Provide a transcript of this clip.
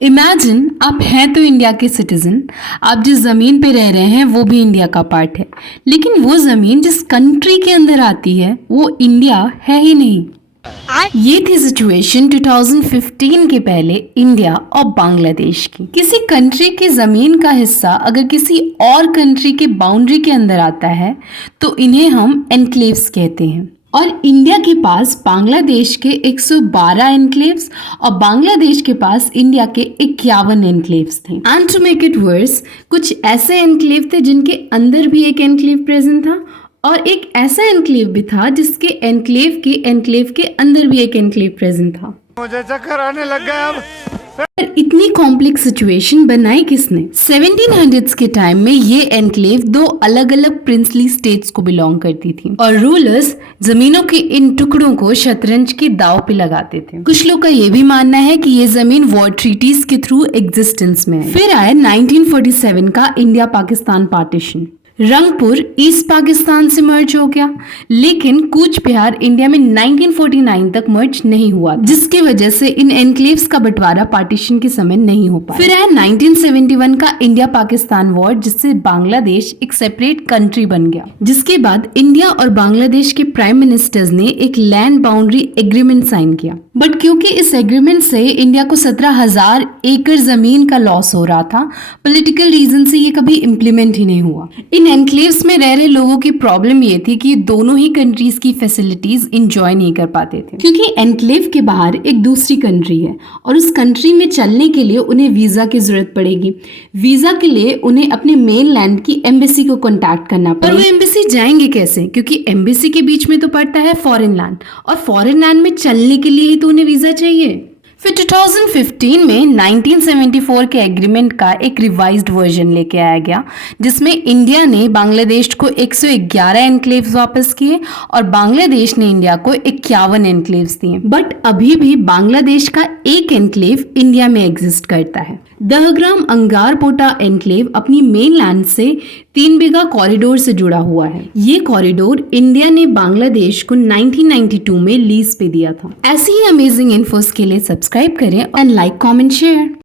Imagine आप हैं तो इंडिया के सिटीजन। आप जिस जमीन पे रह रहे हैं वो भी इंडिया का पार्ट है, लेकिन वो जमीन जिस कंट्री के अंदर आती है वो इंडिया है ही नहीं। ये थी सिचुएशन 2015 के पहले इंडिया और बांग्लादेश की। किसी कंट्री की जमीन का हिस्सा अगर किसी और कंट्री के बाउंड्री के अंदर आता है तो इन्हें हम एनक्लेव्स कहते हैं। और इंडिया के पास बांग्लादेश के 112 एनक्लेव्स और बांग्लादेश के पास इंडिया के 51 एनक्लेव्स थे। And to make it worse, कुछ ऐसे एनक्लेव थे जिनके अंदर भी एक एनक्लेव प्रेजेंट था और एक ऐसा एनक्लेव भी था जिसके एनक्लेव के अंदर भी एक एनक्लेव प्रेजेंट था। मुझे चक्कर आने लग गया अब। पर इतनी कॉम्प्लेक्स सिचुएशन बनाई किसने? 1700s के टाइम में ये एनक्लेव दो अलग अलग प्रिंसली स्टेट्स को बिलोंग करती थी और रूलर्स जमीनों के इन टुकड़ों को शतरंज के दाव पे लगाते थे। कुछ लोग का ये भी मानना है कि ये जमीन वॉर ट्रीटीज के थ्रू एग्जिस्टेंस में है। फिर आया 1947 का India Pakistan partition. Rangpur east Pakistan से मर्ज हो गया, लेकिन कूच बिहार इंडिया में 1949 तक मर्ज नहीं हुआ, जिसकी वजह से इन एनक्लेव्स का बंटवारा पार्टीशन के समय नहीं हो पाया। फिर आया 1971 का इंडिया पाकिस्तान वॉर, जिससे बांग्लादेश एक सेपरेट कंट्री बन गया। जिसके बाद इंडिया और बांग्लादेश के प्राइम मिनिस्टर्स ने एक लैंड बाउंड्री एग्रीमेंट साइन किया, बट क्योंकि इस एग्रीमेंट से इंडिया को 17,000 एकड़ जमीन का लॉस हो रहा था, पॉलिटिकल रीजन से ये कभी इम्प्लीमेंट ही नहीं हुआ। इन एनक्लेव्स में रह रहे लोगों की प्रॉब्लम ये थी कि दोनों ही कंट्रीज की फैसिलिटीज इंजॉय नहीं कर पाते थे, क्योंकि एनक्लेव के बाहर एक दूसरी कंट्री है और उस कंट्री में चलने के लिए उन्हें वीजा की जरूरत पड़ेगी। वीजा के लिए उन्हें अपने मेन लैंड की एम्बेसी को कॉन्टैक्ट करना पड़ेगा। और वो एम्बेसी जाएंगे कैसे? क्योंकि एम्बेसी के बीच में तो पड़ता है फॉरेन लैंड, और फॉरेन लैंड में चलने के लिए ही तो उन्हें वीजा चाहिए। फिर 2015 में 1974 के एग्रीमेंट का एक रिवाइज्ड वर्जन लेके आया गया, जिसमें इंडिया ने बांग्लादेश को 111 एनक्लेव्स वापस किए और बांग्लादेश ने इंडिया को 51 एनक्लेव्स दिए। बट अभी भी बांग्लादेश का एक एनक्लेव इंडिया में एग्जिस्ट करता है। दहग्राम अंगारपोटा एनक्लेव अपनी मेन लैंड से 3 बीघा कॉरिडोर से जुड़ा हुआ है। ये कॉरिडोर इंडिया ने बांग्लादेश को 1992 में लीज पे दिया था। ऐसी ही अमेजिंग इन्फोस के लिए सब्सक्राइब करें और लाइक, कमेंट, शेयर।